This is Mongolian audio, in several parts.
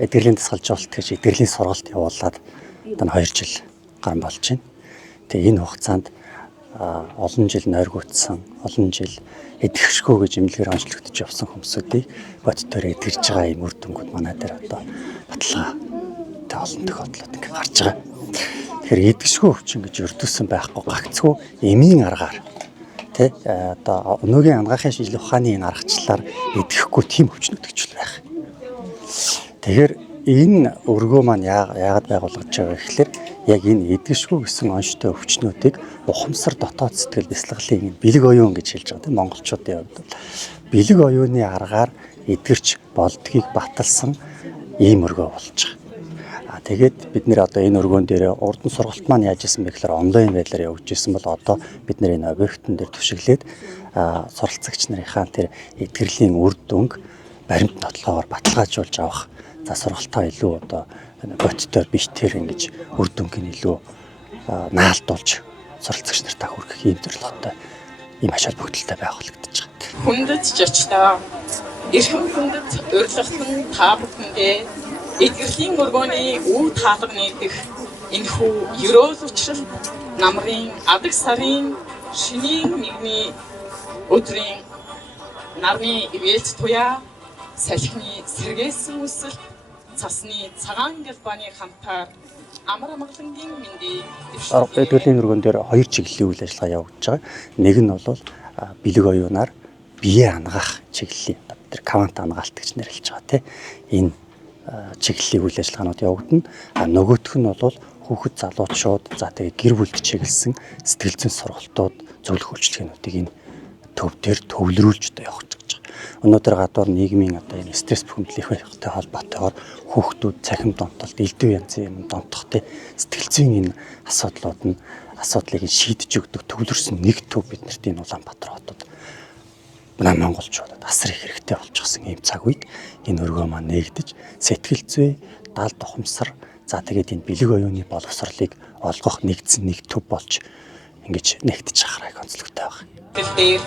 эдгэрлийн дасгалжуулалт гэж эдгэрлийн сургалт явуулаад одоо 2 жил гарсан болж байна. Тэгээ энэ хугацаанд олон жил нойргуудсан, олон жил эдгэршгүй гэж имлэгээр онцлогдож явсан хүмүүсүүдийг бодтоор эдгэрж байгаа юм үр дүнгууд манай дээр одоо баталгаа олон тохиолдлууд ингээ гарч байгаа. Тэгэхээр эдгэршгүй өвчин гэж өрдөөсөн байхгүй гагцгүй эмийн аргаар тэ одоо өнөөгийн ангаахын шинжилгээ ухааны энэ аргачлалаар эдэхгүй тийм өвчнүүд гэж байх. Тэгэхээр энэ өргөө маань яагаад байгуулагдж байгаа гэхээр яг энэ эдгэршгүй гэсэн онцтой өвчнүүдийг ухамсар дотоод сэтгэл бясалгалын бэлэг оюун гэж хэлж байгаа тийм монголчуудын хувьд бэлэг оюуны аргаар эдгэрч болдгийг баталсан ийм өргөө болж байгаа. Тэгээд бид нэр одоо энэ өргөөн дээр урдан сургалт маань яаж исэн бэ гэхээр онлайн байдлаар явуулж исэн бол одоо бид нэр энэ объектын дээр түшиглээд суралцагч нарынхаа тэр эдгэрлийн үр дүнг баримт нотлогоор баталгаажуулж авах. За сургалтаа илүү одоо бодтоор бишээр ингэж үр дүнгийн илүү наалдуулж суралцагч нартаа хүргэх ийм зорилготой ийм ачаал бүгдэлтэй байгуулагдаж байгаа. Хүндэт жочтой эрхэм хүндэт урилгын та бүхэндээ эдгэрлийн өргөөний үе таалга нэгдэх энэхүү ерөөл учрал намрын адаг сарын шинийн нэгний өдрийн нарны ивэлт туяа салхины сэргээсэн үсэл цасны цагаан гэлбаны хамтаар амар амгалангийн мэндийг эдгэрлийн өргөн дээр 2 чиглэлийн үйл ажиллагаа явагдаж байгаа. Нэг нь бол бэлэг оюунаар бие ангаах чиглэлийн тэр квант ангаалт гэж нэрлэж байгаа тийм энэ чиглэлийн үйл ажиллагаанууд явагдана. Нөгөөх нь бол хүүхэд залуучууд за тэгээ гэр бүлд чиглэсэн сэтгэл зүйн сургалтууд зөвлөх үйлчилгээнүүдийг энэ төв дээр төвлөрүүлж одоо явах гэж байгаа. Өнөөдөр гадуур нийгмийн одоо энэ стресс бухимдлынхтай холбоотойгоор хүүхдүүд цахим донтолт, элдв янзын юм донтохтой сэтгэл зүйн энэ асуудлыг шийдэж өгдөг төвлөрсөн нэг төв биднэрт энэ Улаанбаатар хотод манай монголчуудад асар их хэрэгтэй болчихсон ийм цаг үед энэ өргөө маань нээгдэж сэтгэл зүй, далд ухамсар за тэгээд энэ бэлэг оюуны боловсролыг олгох нэгдсэн нэг төв болж ингэж нэгдэж ахраа онцлогтой байна. Дээр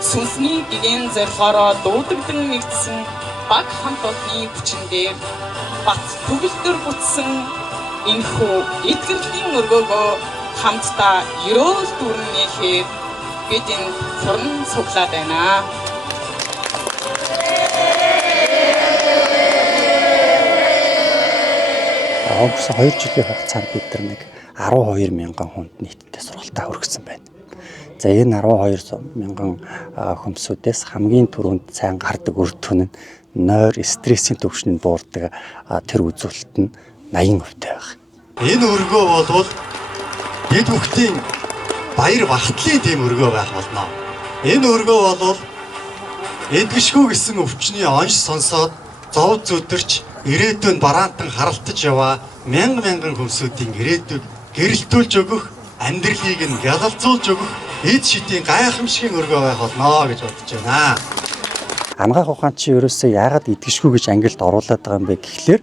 сүнсний гэгэн зорилгоороо дуудагдан нэгдсэн баг хамт олонний хүчин дээр бат төгөлдөр бүтсэн энэхүү эдгэрлийн өргөөгөө хамтдаа ерөөл дүүрнэхээр бид энэ сурн суглаад байна. Өнгөрсөн 2 жилийн хугацаанд бид нэг 12 мянган хүнд нийтдээ сургалтаа хүргэсэн байна. За энэ 12 мянган хүмүүсээс хамгийн түрүүнд сайн гардаг үр дүн нь нойр стрессийн түвшинд буурдаг тэр үзүүлэлт нь 80% байх. Энэ өргөө бол бид бүхдийн баяр багтлын тийм өргөө байх болно. Энэ өргөө бол эдгэршгүй гэсэн өвчний онш сонсоод зов зүдэрч ирээдүйн бараантан харалтаж яваа мянган хүмүүсийн ирээдүйг гэрэлтүүлж өгөх, амьдралыг нь ялалзуулж өгөх эд шидийн гайхамшигын өргөө байх болно гэж бодож байна. Ангаах ухаан чи ерөөсөө яагаад эдгэршгүй гэж ангилд оруулаад байгаа юм бэ гэхлээр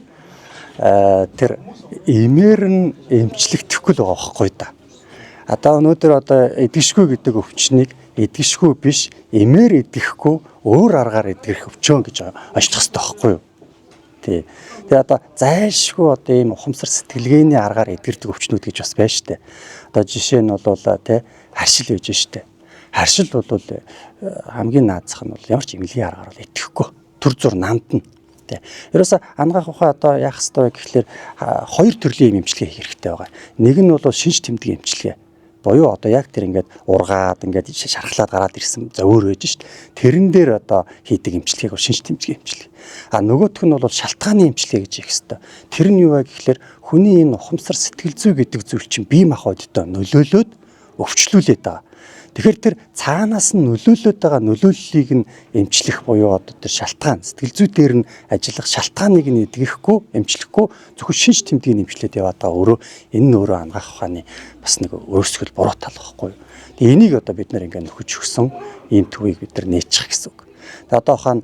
тэр эмээр нь эмчлэгдэхгүй л байгаа байхгүй да. Одоо өнөөдөр эдгэршгүй гэдэг өвчнийг эдгэршгүй биш эмээр эдгэхгүй өөр аргаар эдгэрх өвчөн гэж онцлох хэрэгтэй байхгүй юу? Тий. Тэгээ одоо зайлшгүй ийм ухамсар сэтгэлгээний аргаар эдгэрдэг өвчнүүд гэж бас байна штэ. Одоо жишээ нь бол харшил байж штэ. Харшил бол хамгийн наазах нь бол ямар ч эмнэлгийн аргаар бол идэхгүй. Төр зур намдна. Тий. Ерөөсө ангаах ухаан одоо яах ёстой вэ гэхлээр 2 төрлийн эмчилгээ хийх хэрэгтэй байгаа. Нэг нь бол шинж тэмдэг эмчилгээ. Боёо одоо яг тэр ингээд ургаад ингээд шархлаад гараад ирсэн зөөр байж шít. Тэрэн дээр одоо хийдэг эмчилгээг шинж тэмцгийн эмчилгээ. Нөгөөх нь бол шалтгааны эмчилгээ гэж их хэвээр. Тэр нь юу вэ гэхэлэр хүний энэ ухамсар сэтгэл зүй гэдэг зүйл чинь бие махбодтой нөлөөлөд өвчлүүлээд байгаа. Тэгэхээр тэр цаанаас нь нөлөөлөд байгаа нөлөөллийг нь эмчлэх буюу одоо тэр шалтгаан сэтгэл зүй дээр нь ажиллах шалтгааныг нь эдгэхгүй эмчлэхгүй зөвхөн шинж тэмдгийг эмчлээд яваад байгаа. Өөрөө энэ нь өөрөө ангаах ухааны бас нэг өөрсгөл буруу тал байхгүй юу. Тэгээ энийг одоо бид нэр ингээд нөхөж өгсөн ийм төвийг бид нар нээчих гэсэн үг. Тэгээ одоо хаана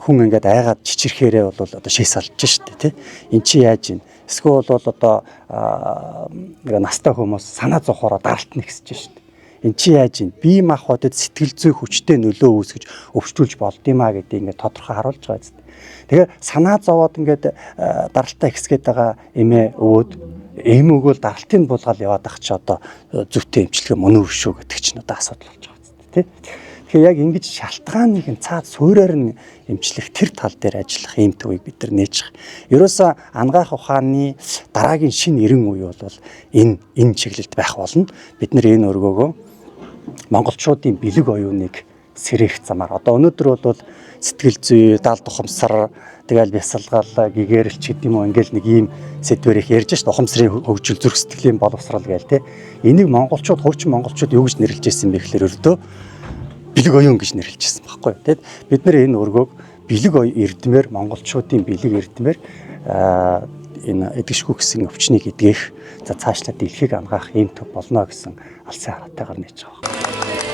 хүн ингээд айгаад чичирхээрээ бол одоо шээс алж штэ тий. Эн чи яаж ийн? Эсвэл бол одоо нэг настай хүмүүс санаа зовхороо даралтна гэсэж штэ. Эн чи яаж ийн? Бие махбодод сэтгэл зүй хүчтэй нөлөө үүсгэж өвчлүүлж болд юм а гэдэг ингээд тодорхой харуулж байгаа зү. Тэгэхээр санаа зовоод ингээд даралтаа ихсгээд байгаа эмээ өвөөд эм өгөөл даралтыг булгаал яваад ах чи одоо зүвтэй эмчилгээ мөн үү шүү гэдэг чинь одоо асуудал болж байгаа юм тий. Тэгэхээр яг ингэж шалтгааныг нь цаад суурьаар нь эмчлэх тэр тал дээр ажиллах ийм төвийг бид нар нээж байгаа. Ерөөсөө ангаах ухааны дараагийн шинэ эрен үе бол энэ чиглэлд байх болно. Бид нар энэ өргөөгөө монголчуудын бэлэг оюуныг сэрэх замаар одоо өнөөдөр бол сэтгэл зүй, даалд ухамсар, тэгэл бясалгал, гэгэрэлч гэдэг юм уу ингээл нэг ийм сэдвэр их ярьж шít ухамсарын хөгжил, зүрх сэтгэлийн боловсрал гээл те. Энийг монголчууд, хуучин монголчууд юу гэж нэрлэж байсан бэ гэхээр өртөө бэлэг оюун гэж нэрлэж байсан байхгүй юу. Тэгэд бид нар энэ өргөөг бэлэг эрдмээр монголчуудын бэлэг эрдмээр энэ эдгэшгүй гэсэн өвчнийг эдгэх за цаашлаа дэлхийг ангаах ийм төв болно гэсэн алсын хараатайгаар нээж байгаа.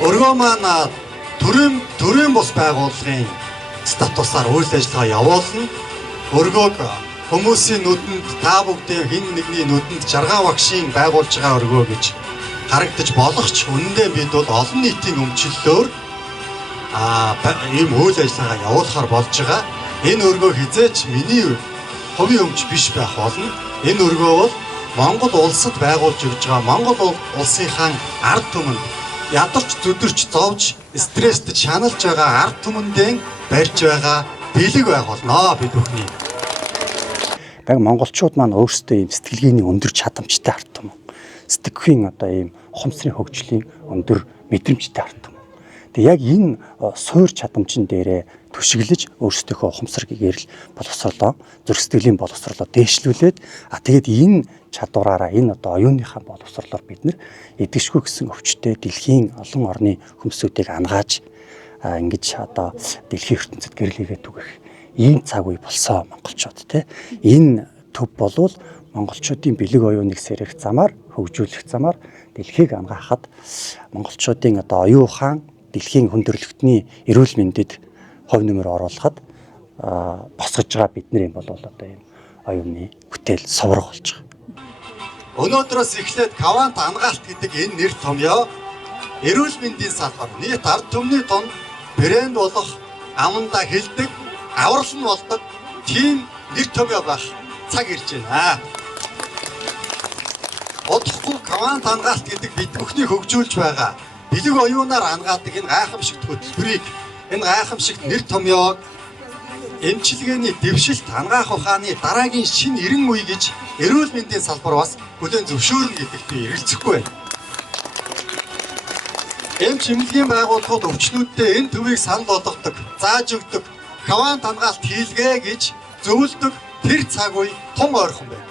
Өргөө маань төрийн бус байгууллагын статусаар үйл ажиллагаа явуулна. Өргөөг хүмүүсийн нүдэнд та бүгдийн хэн нэгний нүдэнд жарган багшийн байгуулж байгаа өргөө гэж харагдаж болох ч үнэндээ бид бол олон нийтийн өмчлөлөөр ийм үйл ажиллагаа явуулахар болж байгаа. Энэ өргөө хизээч миний хувийн өмч биш байх болно. Энэ өргөө бол Монгол улсад байгуулж өгж байгаа Монгол улсынхаа ард түмэнд ядарч зүдэрч зовж стресстэй шаналж байгаа ард түмэндээ барьж байгаа бэлэг байх болно бид бүхний. Яг монголчууд маань өөрсдөө ийм сэтгэлгээний өндөр чадамжтай ард түмэн. Сэтгэхийн одоо ийм ухамсарын хөгжлийн өндөр мэдрэмжтэй ард түмэн. Тэгээ яг энэ суур чадамжин дээрээ түшиглэж өөрсдийнхөө ухамсар гэрэл боловсролоо, зүрх сэтгэлийн боловсролоо дээшлүүлээд тэгээд энэ чадвараараа энэ одоо оюуныхаа боловсролоор бид нар эдгэшгүй гэсэн өвчтөе дэлхийн олон орны хүмүүсүүдийг ангааж ингэж одоо дэлхийн ертөнцид гэрэл хийгээд түгэх ийм цаг үе болсон монголчууд тий. Энэ төв болвол монголчуудын бэлэг оюуныг сэрэх замаар хөгжүүлэх замаар дэлхийг ангаахад монголчуудын одоо оюун ухаан дэлхийн хүндрэлтний эрүүл мэндэд хувь нэмэр оруулахад босгож байгаа бидний юм бол одоо ийм оюуны бүтээл соврог болж байгаа. Өнөөдрөөс эхлээд Кавант ангаалт гэдэг энэ нэр томьёо эрүүл мэндийн салбар нийт ард түмний дунд брэнд болох амандаа хэлдэг, аврал нь болдог тийм нэр томьёо байх цаг ирж байна. Удахгүй Кавант ангаалт гэдэг бид бүхний хөгжүүлж байгаа бэлэг оюунаар ангаадаг энэ гайхамшигт хөтөлбөрийг энэ гайхамшигт нэр томьёог эмчилгээний дэвшилт ангаах ухааны дараагийн шинэ эрен үе гэж эрүүл мэндийн салбар бас бүлээн зөвшөөрнө гэдэгт би эргэлзэхгүй байна. Эмч эмнэлгийн байгууллагууд өвчнүүдтэй энэ төвийг санал болгодог, зааж өгдөг, Кавант ангаалт хийлгээ гэж зөвлөдөг тэр цаг үе тун ойрхон байна.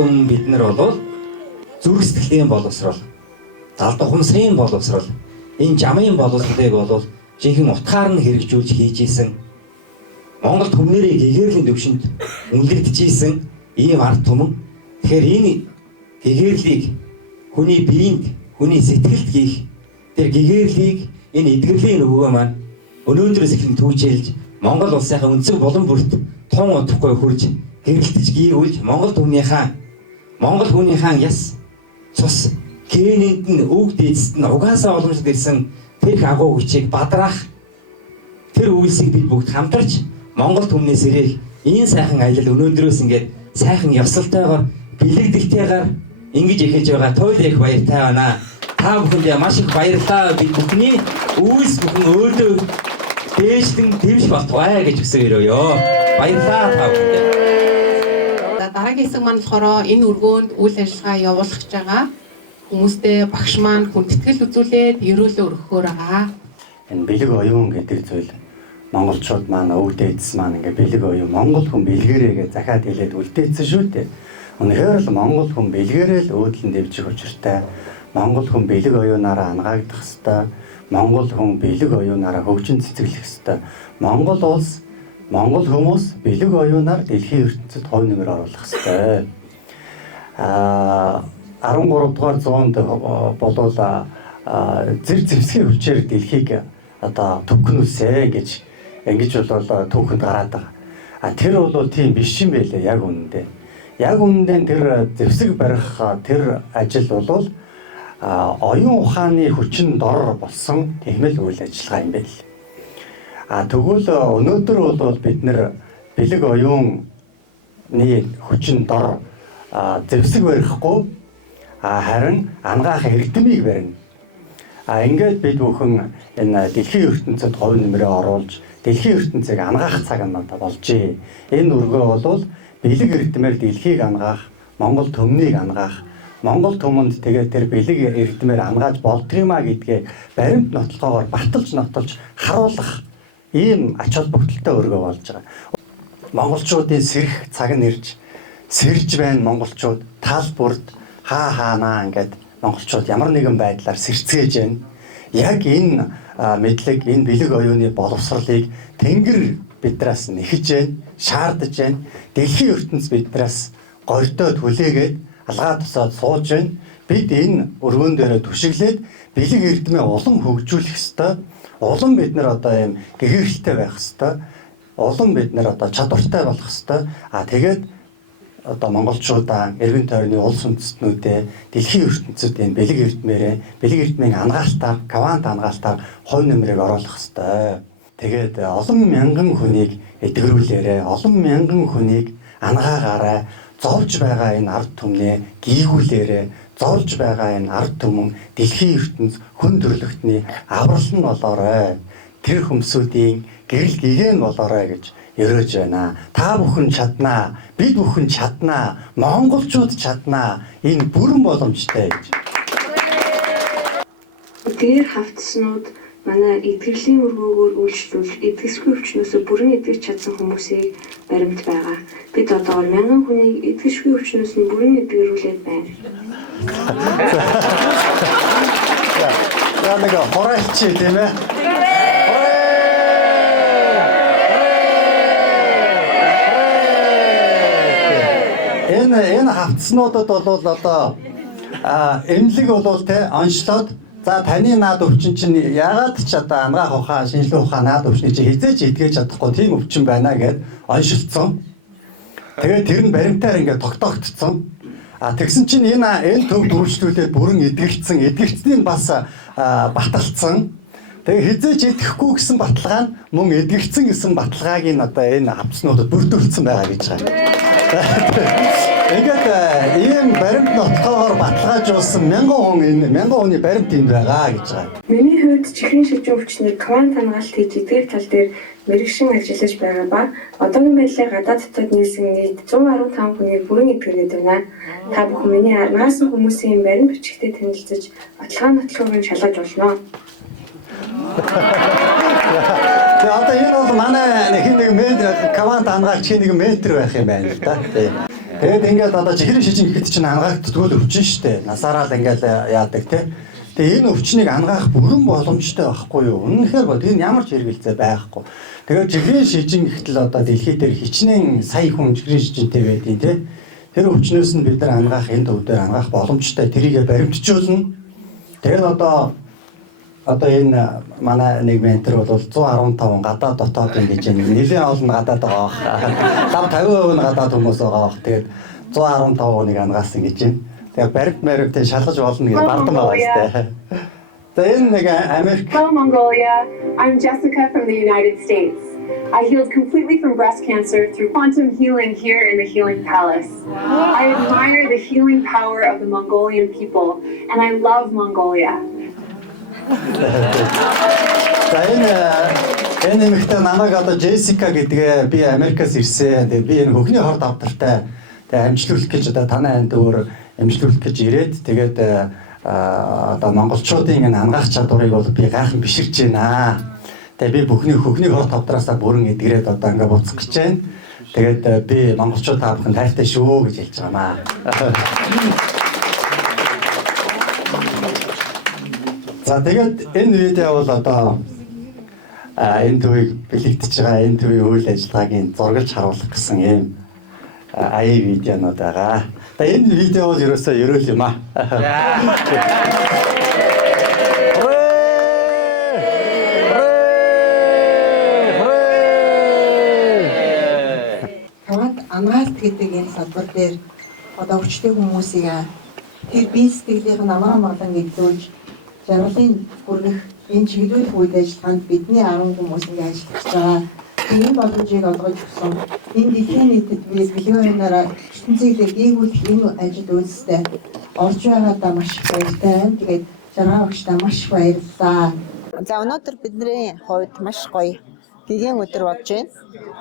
дүн бид нар бол зүрх сэтгэлийн боловсрол, залд ухамсарын боловсрол, энэ жамын боловсролыг бол жинхэнэ утгаар нь хэрэгжүүлж хийж исэн. Монгол түмнэрийн гэгэрлийн төвшөнд үнэлэгдэж исэн ийм ард түмэн. Тэгэхээр энэ гэгэрлийг хүний биеинд, хүний сэтгэлд гих тэр гэгэрлийг энэ эдгэрлийн өвгөө маань өнөөдрөөс эхлэн түүжээлж Монгол улсынхаа өнцөг булан бүрт тун удахгүй хурж гэрэлтэж гийгүүлж Монгол хүнийхээ яс цус генэнд нь өг дээдсэд нь угаасаа боломжтой ирсэн тэр агуу хүчийг бадраах тэр үйлсийг бид бүгд хамтарч Монгол түмний сэрийг энэ сайхан аялал өнөөдрөөс ингээд сайхан ёслолтойгоор бэлэгдэлтэйгээр ингэж эхэлж байгаа туйл их баяртай байна. Та бүхэндээ маш их баярлалаа. Бид бүхний үйлс бүхэн өөртөө дээшлэн дэвш болтугай гэж хүсэж өрөөё. Баярлалаа та бүхэндээ. Дараагийн хэсэг маань болохоор энэ өргөөнд үйл ажиллагаа явуулах гэж байгаа хүмүүстэй багш маань хүндэтгэл үзүүлээд ерөөлөө өргөхөөр байгаа. Энэ бэлэг оюун гэдэг зүйл монголчууд маань өвдөөдс маань ингээ бэлэг оюун монгол хүн бэлгэрээгээ захаад хэлээд үлдээсэн шүү дээ. Үнэхээр л монгол хүн бэлгэрээ л өөдлөн дэвжих учиртай. Монгол хүн бэлэг оюунаараа ангаагдах ёстой. Монгол хүн бэлэг оюунаараа хөгжин цэцэглэх ёстой. Монгол улс, монгол хүмүүс бэлэг оюунаар дэлхийн ертөнцид хувь нэмэр оруулах ёстой. 13 дугаар зуунд болвол зэрэг зэвсгийн хүчээр дэлхийг одоо төвкнүүлсэ гэж ингэж бол түүхэнд гараад байгаа. Тэр бол тийм биш юм байлээ яг үнэндээ. Яг үнэндээ тэр зэвсэг барих тэр ажил бол оюун ухааны хүчин дор болсон тэгмэл үйл ажиллагаа юм байл. Тэгвэл өнөөдөр бол бид нэр бэлэг оюуны хүчин дор зэвсэг барихгүй харин ангаах эрдэмийг барина. Ингээд бид бүхэн энэ дэлхийн ертөнцид хувь нэмрээ оруулж дэлхийн ертөнцийг ангаах цаг нь болжээ. Энэ өргөө бол бэлэг эрдэмээр дэлхийг ангаах, Монгол төмнийг ангаах, Монгол төмөнд тэгээд тэр бэлэг эрдэмээр ангааж болдгиймаа гэдгээ баримт нотлохоор баталж харуулах ийм ач холбогдолтой өргөө болж байгаа. Монголчуудын сэрэх цаг нь ирж сэрж байна монголчууд тал бүрд хаанаа ингээд монголчууд ямар нэгэн байдлаар сэрцгээж байна. Яг энэ мэдлэг, энэ бэлэг оюуны боловсролыг Тэнгэр бидраас нэхэж байна, шаардаж байна. Дэлхийн ертөнц бидраас гордоод хүлээгээд алгаа тусаад сууж байна. Бид энэ өргөн дээрээ түшиглээд бэлэг эрдэмээ улам хөгжүүлэх ёстой. Улам бид нар одоо ийм гэгэрэлтэй байх ёстой. Улам бид нар одоо чадвартай болох ёстой. Тэгээд одоо монголчуудаа эргэн тойрны улс үндэстнүүдээ дэлхийн ертөнцид энэ бэлэг эрдмийн ангаалтаар, квант ангаалтаар хувь нэмрийг оруулах ёстой. Тэгээд олон мянган хүнийг эдгэрүүлээрэ, олон мянган хүнийг ангаагаарай, зовж байгаа энэ ард түмнээ гийгүүлээрэ, зовж байгаа энэ ард түмэн дэлхийн ертөнц хүн төрлөختний аврал нь болоорой. Тэр хүмсүүдийн гэрэл гэгээн болоорой гэж өрөөж байна. Та бүхэн чаднаа, бид бүхэн чаднаа, монголчууд чаднаа. Энэ бүрэн боломжтой гэж. Дээр хавцснууд манай эдгэрлийн өргөөгөөр үйлчлүүл эдгэсгүй өвчнөөсөө бүрэн эдгэж чадсан хүмүүсийг баримт байгаа. Бид одоо 1000 хүнийг эдгэсгүй өвчнөөс нь бүрэн эдгэрүүлээд байна. За нэг хороолч тийм ээ. Энэ хавцснуудад бол одоо эмнэлэг бол те онцлоод за таны наад өвчин чинь яагаад ч одоо ангаах ухаан шинжлэх ухаан наад өвчнийг чи хизээч эдгэж чадахгүй тийм өвчин байна гэд оншилцсон. Тэгээд тэр нь баримтаар ингээд тогтоогдсон. Тэгсэн чинь энэ төв дөрвөлжлүүлээд бүрэн эдгэгцнийг бас баталцсан. Тэгээ хизээч эдэхгүй гэсэн баталгаа нь мөн эдгэгцэн гэсэн баталгааг нь одоо энэ хавцснуудад бүрдүүлсэн байгаа гэж байгаа. Ингээд ийм баримт нотгоогоор баталгаажуулсан 1000 хүний баримт энд байгаа гэж байгаа. Миний хувьд чихрийн шилжин өвчнийг квант хамгаалалт хийж эдгээр тал дээр мэрэгшин ажиллаж байгаа ба одоогийн байдлаар гадаад дотоод нийлсэн нийт 115 хүнийг бүрэн эдгэргээд байна. Та бүхэн миний арнаас хүмүүсийн баримт бичигтээ танилцаж баталгаа нотлохыг шалгаж болно. Тэгээ одоо энэ бол манай нэг квант хангаач нэг ментор байх юм байна л да. Тэгээд ингээд одоо чихрийн шижин гэхэд чинь ангаагддгүй л өвчин штэ. Насаараа л ингээд яадаг те. Тэгээ энэ өвчнийг ангаах бүрэн боломжтой байхгүй юу? Үнэнхээр бол энэ ямар ч хэрэгэлцээ байхгүй. Тэгээд чихрийн шижин гэхтэл одоо дэлхий дээр хичнээн сая хүн чихрийн шижинтэй байдیں۔ Те. Тэр өвчнөөс нь бид нар ангаах энэ төв дээр ангаах боломжтой тэрийгэ баримтжуулна. Тэгээд одоо энэ манай нэг ментор бол 115 гадаад дотоод ингэж нэлээд олон гадаад байгаа. 50% нь гадаад хүмүүс байгаа. Тэгээд 115-ыг ангаасан гэж байна. Тэгээд баримт шалгаж болно гэж бардам байгаа юм. За энэ нэг Америк. Hello Mongolia. I'm Jessica from the United States. I healed completely from breast cancer through quantum healing here in the Healing Palace. I admire the healing power of the Mongolian people and I love Mongolia. За энэ эмэгтэй намайг одоо Джессика гэдгээ би Америкаас ирсэн. Тэгээд би энэ хөхний хорд авдартай амжилуулах гэж одоо танай анд өөр амжилуулах гэж ирээд тэгээд одоо монголчуудын энэ ангаах чадварыг бол би гайхан биширч байна. Тэгээд би хөхний хорд авдараасаа бүрэн эдгэрээд одоо ингээ буцах гэж байна. Тэгээд би монголчууд та бүхэн тайртай шүү гэж хэлж байгаамаа. За тэгээд энэ видео бол одоо энэ төвийг бэлэгдэж байгаа энэ төвийн үйл ажиллагаагийн зургалж харуулах гэсэн ийм аяа видеонууд байгаа. Тэгээд энэ видео бол ерөөсөө ерөөл юм аа. Таваад ангаалт гэдэг энэ салбар дээр одоо өвчтэй хүмүүсийг тэр бие сэтгэлийнх нь амгалан гэдүүлж жаргалын хүргэх энэ чиглүүлэх үйл ажиллагаанд бидний 10 хүмүүс ингэ ажиллаж байгаа. Энэ боломжийг олгож өгсөн энэ дэлхийн нийтэд бэлгүүрээр ертөнцийн дээгүүрх энэ ажил үйлстэй орж байгаадаа маш их баяртай байна. Тэгээд жаргал багштай маш их баярлалаа. За өнөөдөр бидний хувьд маш гоё гэгээн өдөр болж байна.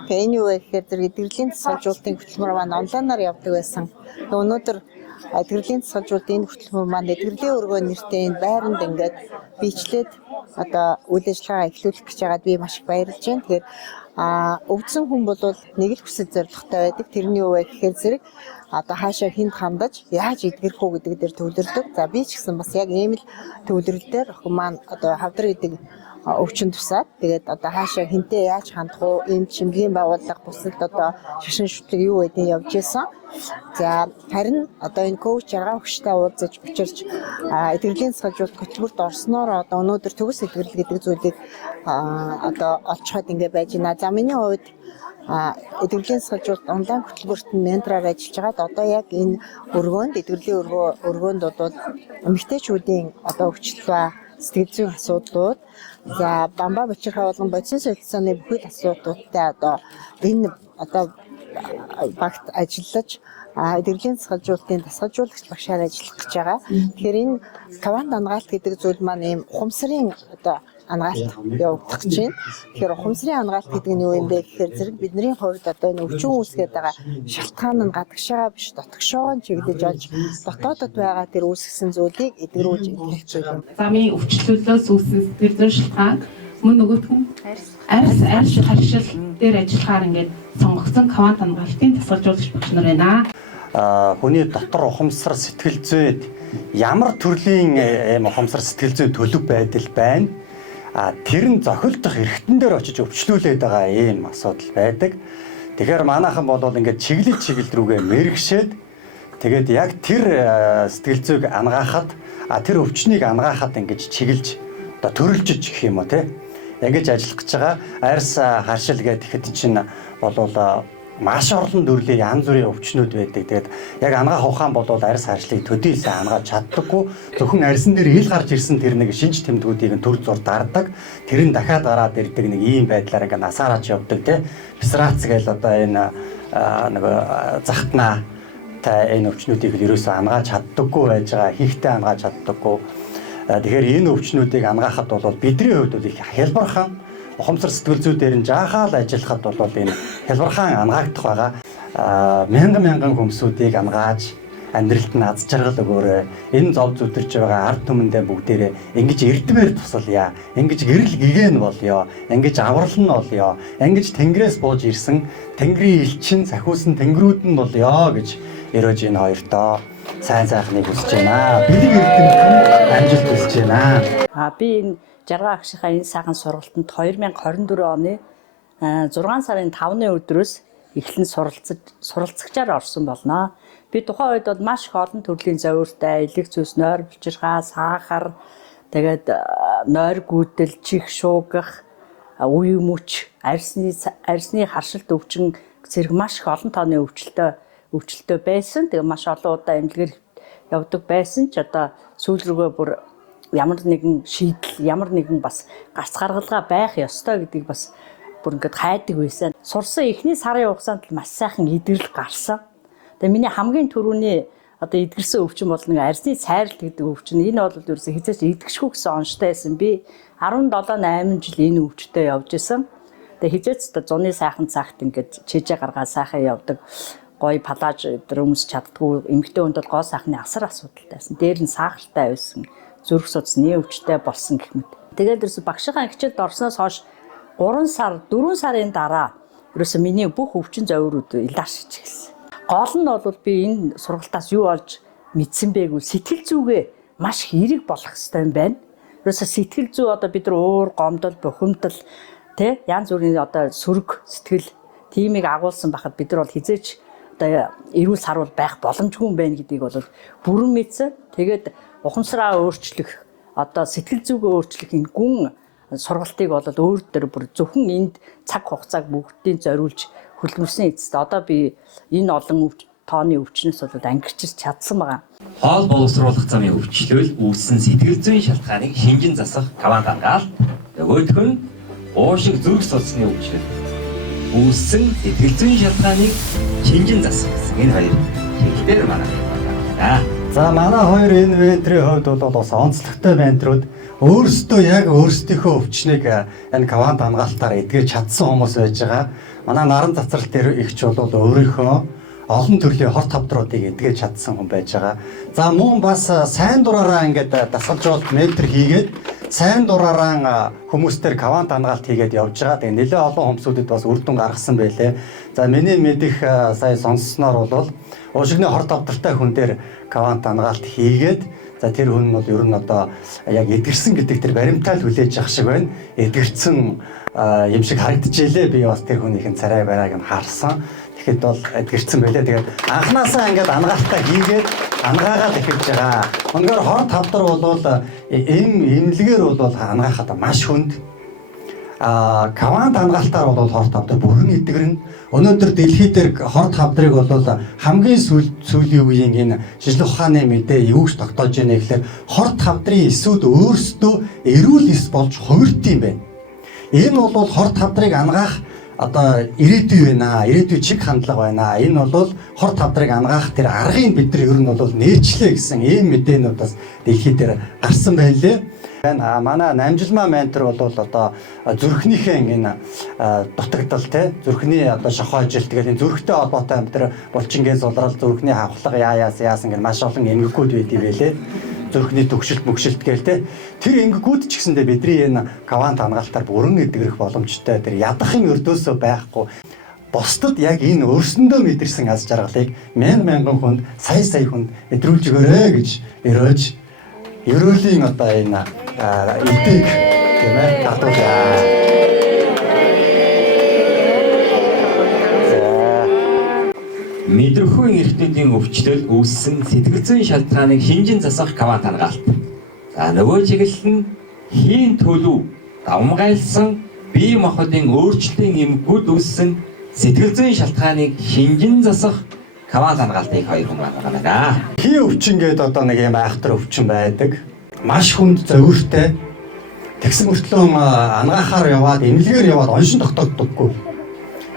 Тэгээ энэ юу вэ гэхээр эдгэрлийн засалжуулалтын хөтөлбөр маань онлайнаар явдаг байсан. Өнөөдөр эдгэрлийн засалжуулалтын хөтөлбөр маань эдгэрлийн өргөө нэртэй энэ байранд ингээд бичлээд одоо үйл ажиллагаа эхлүүлэх гэж байгаад би маш их баярлж байна. Тэгэхээр өвдсөн хүн бол нэг л хүсэл зорилготой байдаг. Тэрний юу вэ гэхээр зэрэг одоо хаашаа хүнд хандаж яаж эдгэрэх үү гэдэг дээр төвлөрдөг. За би ч гэсэн бас яг ийм л төвлөрөл дээр охин маань одоо хавдар гэдэг өвчин тусаад тэгээд одоо хаашаа хинтээ яаж хандах уу ийм чимгийн байгууллага бусад одоо шашин шүтлэг юу гэдгийг явж исэн. За харин одоо энэ коуч жаргал багштай уулзаж учирч эдгэрлийн засалжуулалт хөтөлбөрт орсноор одоо өнөөдөр төгс эдгэрэл гэдэг зүйлийг одоо олцоход ингэ байж байна. За миний хувьд эдгэрлийн засалжуулалт онлайн хөтөлбөрт ментороор ажиллаж байгаад одоо яг энэ өргөөнд эдгэрлийн өргөөнд бол эмэгтэйчүүдийн одоо өвчлөлөө сэтгэл зүйн асуудлууд за бамбаа бочирхай болон бодис солилцооны бүхэл асуудлуудтай одоо энэ одоо багт ажиллаж эдгэрлийн засалжуулалтын дасгалжуулагч багшаар ажиллах гэж байгаа. Тэгэхээр энэ каван ангаалт гэдэг зүйл маань ийм ухамсарын одоо ангаалт явагдах гэж байна. Тэгэхээр ухамсарын ангаалт гэдэг нь юу юм бэ гэхээр зэрэг бидний хувьд одоо энэ өвчин үүсгээд байгаа шалтгаан нь гадагшаа биш дотгошоо нь чиглэж олж дотоодод байгаа тэр үүсгэсэн зүйлийг эдгэрүүлж идэх зүйл юм. Замын өвчлөлөөс үүссэн сэтгэл зүйн шалтгаан мөн нөгөөх нь арьс харшил дээр ажиллахаар ингээд сонгогдсон квант ангаалтын тасгалжуулагч багш нар байна. Хүний дотор ухамсар сэтгэл зүйд ямар төрлийн ухамсар сэтгэл зүйн төлөв байдал байна. Тэр нь зохилдох эрхтэн дээр очиж өвчлүүлээд байгаа ийм асуудал байдаг. Тэгэхээр манайхан бол ингээд чиглэл рүүгээ мэрэгшээд тэгээд яг тэр сэтгэл зүйг ангаахад тэр өвчнийг ангаахад ингэж чиглэж одоо төрөлжиж гэх юм уу те. Ингэж ажиллах гэж байгаа. Арьс харшил гэхэд чинь болвол маш олон төрлийн янз бүрийн өвчнүүд байдаг. Тэгээд яг ангаах ухаан бол арьс харшлыг төдийлсэн ангааж чаддаггүй. Зөвхөн арьсан дээр ил гарч ирсэн тэр нэг шинж тэмдгүүдийг төр зур дардаг. Тэр нь дахиад гараад ирдэг нэг ийм байдлаар ингээ насаараач явдаг тий. Писрац гээл одоо энэ нэг захтнаа та энэ өвчнүүдийг ерөөсөө ангааж чаддаггүй байж байгаа. Хийхтэй ангааж чаддаггүй. Тэгэхээр энэ өвчнүүдийг ангаахад бол бидний хувьд их хялбархан ухамсар сэтгэл зүй дээр нь жаахаал ажиллахад бол энэ хялбархан ангаагдах байгаа. Мянган хүмүүсүүдийг ангааж амьдралд нь аз жаргал өгөөрэй. Энэ зов зүдэрж байгаа ард түмэндээ бүгдээрээ ингэж эрдмээр тусалъя. Ингэж гэрэл гэгэн болёо. Ингэж аврал нь болёо. Ингэж тэнгэрээс бууж ирсэн Тэнгэрийн элчин сахиусан тэнгэрүүд нь болёо гэж ерөөж энэ хоёртоо сайн сайхныг хүсэж байна. Бэлэг эрдэмтэн амжилт хүсэж байна. Би энэ Жаргал агшийнхаа энэ сайхан сургалтанд 2024 оны 6 сарын 5-ны өдрөөс эхлэн суралцагчаар орсон болно. Би тухайн үед бол маш их олон төрлийн зовиортой, элэг зүс, нойр булчирхай, сахар, тэгээд нойр гүйдэл, чих шуугах, үе мөч, арьсны харшилт өвчин зэрэг маш их олон тооны өвчлөлтөө байсан. Тэгээд маш олон удаа эмнэлгээр явдаг байсан ч одоо сүүл рүүгээ бүр ямар нэгэн шийдэл, ямар нэгэн бас гарц гаргалгаа байх ёстой гэдгийг бас бүр ингээд хайдаг байсан. Сурсан эхний сарын хугацаанд маш сайхан идэрэл гарсан. Тэгээ миний хамгийн түрүүний одоо эдгэрсэн өвчин бол нэг арьсны цайралт гэдэг өвчин. Энэ бол ерөөсө хязгаарч идэгшгүй гэсэн онцтой байсан. Би 17-8 жил энэ өвчтөд явж исэн. Тэгээ хизээч одоо зуны сайхан цагт ингээд чижээ гаргаад сайхан явдаг. Гой палаж өмс чаддгүй эмэгтэй хүнд бол гоо сайхны асар асуудалтайсэн. Дээр нь сахартай байсан. Зүрх судасны өвчтэй болсон гэх мэт. Тэгээд ерөөсө багшийнхаа хичээлд орсноос хойш 4 сарын дараа ерөөсө миний бүх өвчин зовиорууд илэршиж эхэлсэн. Гол нь бол би энэ сургалтаас юу олж мэдсэн бэгүй сэтгэл зүгээ маш хэрэг болох хэрэгтэй юм байна. Ерөөсө сэтгэл зүй одоо бид нар өөр гомдол, бухимдал тий янз бүрийн одоо сөрөг сэтгэл тиймийг агуулсан байхад бид нар бол хизээч одоо эрүүл сарвал байх боломжгүй юм байна гэдгийг бол бүрэн мэдсэн. Тэгээд ухамсараа өөрчлөх одоо сэтгэл зүгээ өөрчлөх энэ гүн сургалтыг бол өөр дөр бүр зөвхөн энд цаг хугацааг бүгдийг зориулж хөлбөрсөн эцэст одоо би энэ олон тооны өвчнөөс бол ангирч чадсан байгаа. Хоол боловсруулах замын өвчлөл үүссэн сэтгэл зүйн шалтгааныг шинжин засах каван тангаал. Нөгөөх нь уушиг зүрх судасны өвчлөл үүссэн сэтгэл зүйн шалтгааныг шинжин засах гэсэн энэ хоёр хэлбэр манай байна. За манай хоёр энэ вентрийн хувьд бол бас онцлогтой вентрүүд өөрсдөө яг өөрсдийнхөө өвчнийг энэ каван тангаалтаар эдгэж чадсан хүмүүс байж байгаа. Манай наран цацралт дээр ихч бол өөрийнхөө олон төрлийн хорт хавдруудыг эдгэж чадсан хүн байж байгаа. За мөн бас сайн дураараа ингээд дасгалжуулалт метр хийгээд сайн дураараа хүмүүстээр каван тангаалт хийгээд явж байгаа. Тэгээ нэлээд олон хүмүүсүүдэд бас үр дүн гаргасан байлээ. За миний мэдих сая сонссноор бол уушигны хорт хавдартай хүн дээр каван тангаалт хийгээд за тэр хүн нь бол ер нь одоо яг эдгэрсэн гэдэг тэр баримтаал хүлээж авах шиг байна. Эдгэрсэн юм шиг харагдчихжээ. Би бас тэр хүнийхэн царай барайг нь харсан. Тэгэхэд бол эдгэрсэн байлээ. Тэгээд анханасаа ингээд ангаалтаа хийгээд ангаагаад эхэлж байгаа. Өнөөр хорт хавдар бол эмнэлгээр бол ангаахад маш хүнд. Каван тангаалтаар бол хорт хавдар бүрэн эдгэрнэ. Өнөөдөр дэлхий дээр хорт хавдрыг бол хамгийн сүүлийн үеийн энэ шинжлэх ухааны мэдээ юу гэж тогтоож байна гэхээр хорт хавдрын эсүүд өөрсдөө эрүүл эс болж хувирт юм байна. Энэ бол хорт хавдрыг ангаах одоо ирээдүй байна. Ирээдүй чиг хандлага байна. Энэ бол хорт хавдрыг ангаах тэр аргыг бид нар ер нь бол нээчлээ гэсэн ийм мэдээнүүд бас дэлхий дээр гарсан байлээ. Манай намжилмаа ментор бол одоо зүрхнийхээ энэ дутагдал те зүрхний одоо шохоожил тэгэл энэ зүрхтэй холбоотой бид нар булчингээс улрал зүрхний хавхлага яасан гэх маш олон эмгэгүүд байд юм байлээ. Зүрхний төгшөлт мөгшөлт гээл те тэр эмгэгүүд ч гэсэндээ бидний энэ каван тангаалтаар бүрэн эдгэрэх боломжтой тэр ядахын өрдөөсөө байхгүй. Бусдад яг энэ өөрсөндөө мэдэрсэн аз жаргалыг мянган хүнд сая хүнд мэдрүүлж өгөөрэй гэж өрөөж ерөөлийн одоо энэ эдийг тийм ээ татуулаа. Мэдрэмхүйн эрхтнүүдийн өвчлөл үүссэн сэтгэл зүйн шалтгааныг шинжин засах каван тангаалт. За нөгөө чиглэл нь хийн төлөв давмгайлсан бие махбодын өөрчлөлтийн эмгүүд үүссэн сэтгэл зүйн шалтгааныг шинжин засах каван тангаалтыг хоёр хүн байна. Хий өвчин гэдэг одоо нэг юм айхтар өвчин байдаг. Маш хүнд зовиртой. Тэгсэн мөртлөө ангаахаар яваад эмнэлгээр яваад оншин тогтоогддоггүй.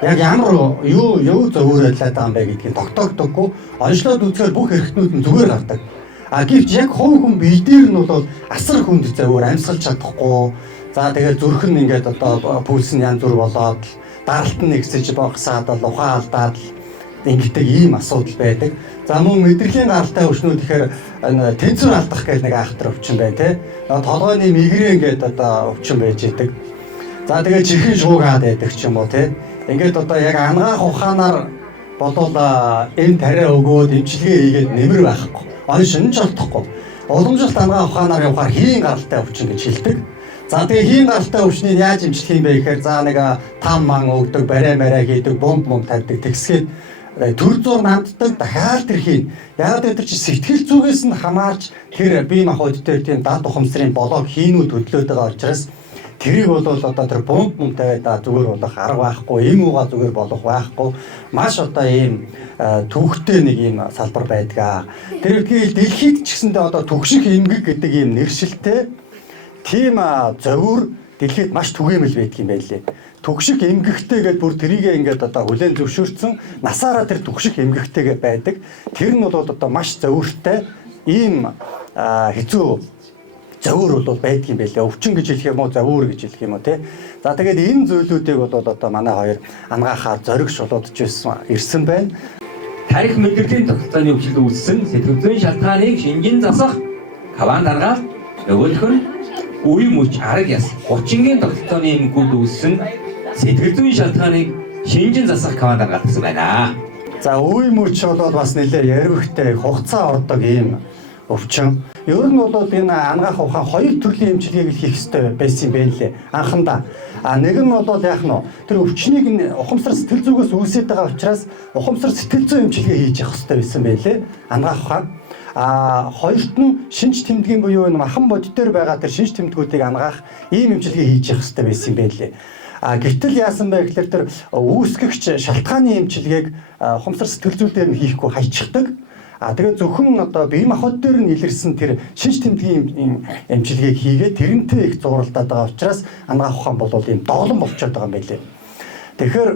Яг ямар юу зовиорой байлаа юм бэ гэдгийг тогтоогдоггүй. Оншлоод үзэхээр бүх эрхтнүүд нь зүгээр гардаг. Гэвч яг хувь хүн бие дээр нь бол асар хүнд зовиор амьсгалж чадахгүй. За тэгээд зүрх нь ингээд одоо пульс нь янз бүр болоод даралт нь нэгсэж богсаад ухаан алдаад ингэдэг ийм асуудал байдаг. За мөн мэдрэлийн гаралтай өвчнүүд гэхээр тэнцвэр алдах гэдэг нэг айхтар өвчин байна тий. Толгойн мигрен гэдэг одоо өвчин байж идэг. За тэгээ чихэн шуугаад байдаг ч юм уу тий. Ингээд одоо яг ангаах ухаанаар болвол энэ тариа өгөөд эмчилгээ хийгээд нэмэр байхгүй. Он шинж олдохгүй. Уламжлалт ангаах ухаанаар явахаар хийн гаралтай өвчин гэж хэлдэг. За тэгээ хийн гаралтай өвчнийг яаж эмчлэх юм бэ гэхээр за нэг там ман өгдөг, барай мараа хийдэг, бомб тавьдаг, тэгсгээд төр зур нанддаг дахиад тэр хийн. Яг тэр чи сэтгэл зүгээс нь хамаарч тэр бие махбод дээр тийм дад ухамсарын болог хийнүүд хөдлөөд байгаа учраас тэрийг бол одоо тэр бомб тавиад зүгээр болох арга байхгүй, эм ууга зүгээр болох байхгүй. Маш одоо ийм түүхтэй нэг ийм салбар байдаг. Тэр үгээр дэлхийд ч гэсэндээ одоо түгших эмгэг гэдэг ийм нэршилтэй тийм зовир дэлхийд маш түгээмэл байдаг юм байлээ. Түгших эмгэгтэй гэдээ бүр тэрийг ингээд одоо хүлээн зөвшөөрсөн насаараа тэр түгших эмгэгтэй байдаг. Тэр нь бол одоо маш зовиртай ийм хэцүү зовир бол байдаг юм байлээ. Өвчин гэж хэлэх юм уу, зовир гэж хэлэх юм уу те. За тэгээд энэ зүйлүүдийг бол одоо манай хоёр ангаахаар зориг шулуудж ирсэн байна. Тарих мэдрэлийн тогтолцооны өвчлөл үүссэн сэтгэл зүйн шалтгааныг шинжин засах Каван даргаалт нөгөөх нь үе мөч арга яс 30-гийн тогтолцооны эмгэгүүд үүссэн сэтгэл зүйн шалтгааныг шинжин засах Каван даргаалт гэсэн байна. За үе мөч бол бас нэлээ яригтэй хугацаа ордог ийм өвчин. Ер нь бол энэ ангаах ухаан хоёр төрлийн эмчилгээг хийх ёстой байсан юм байна лээ. Анхандаа нэг нь бол яах нь тэр өвчнийг ухамсар сэтгэл зүгээс үүсээд байгаа учраас ухамсар сэтгэл зүйн эмчилгээ хийж явах ёстой байсан байлээ. Ангаах ухаан. Хоёрт нь шинж тэмдгийн буюу энэ махан бод дээр байгаа тэр шинж тэмдгүүдийг ангаах ийм эмчилгээ хийж явах ёстой байсан юм байлээ. Гэтэл яасан бэ гэхээр тэр үүсгэгч шалтгааны эмчилгээг ухамсар сэтгэл зүй дээр нь хийхгүй хайчихдаг. Тэгээд зөвхөн одоо бие махбод дээр нь илэрсэн тэр шинж тэмдгийн эмчилгээг хийгээд тэрнтэй их зуралдаад байгаа учраас ангаах ухаан бол ийм доолон болчиход байгаа юм байлээ. Тэгэхээр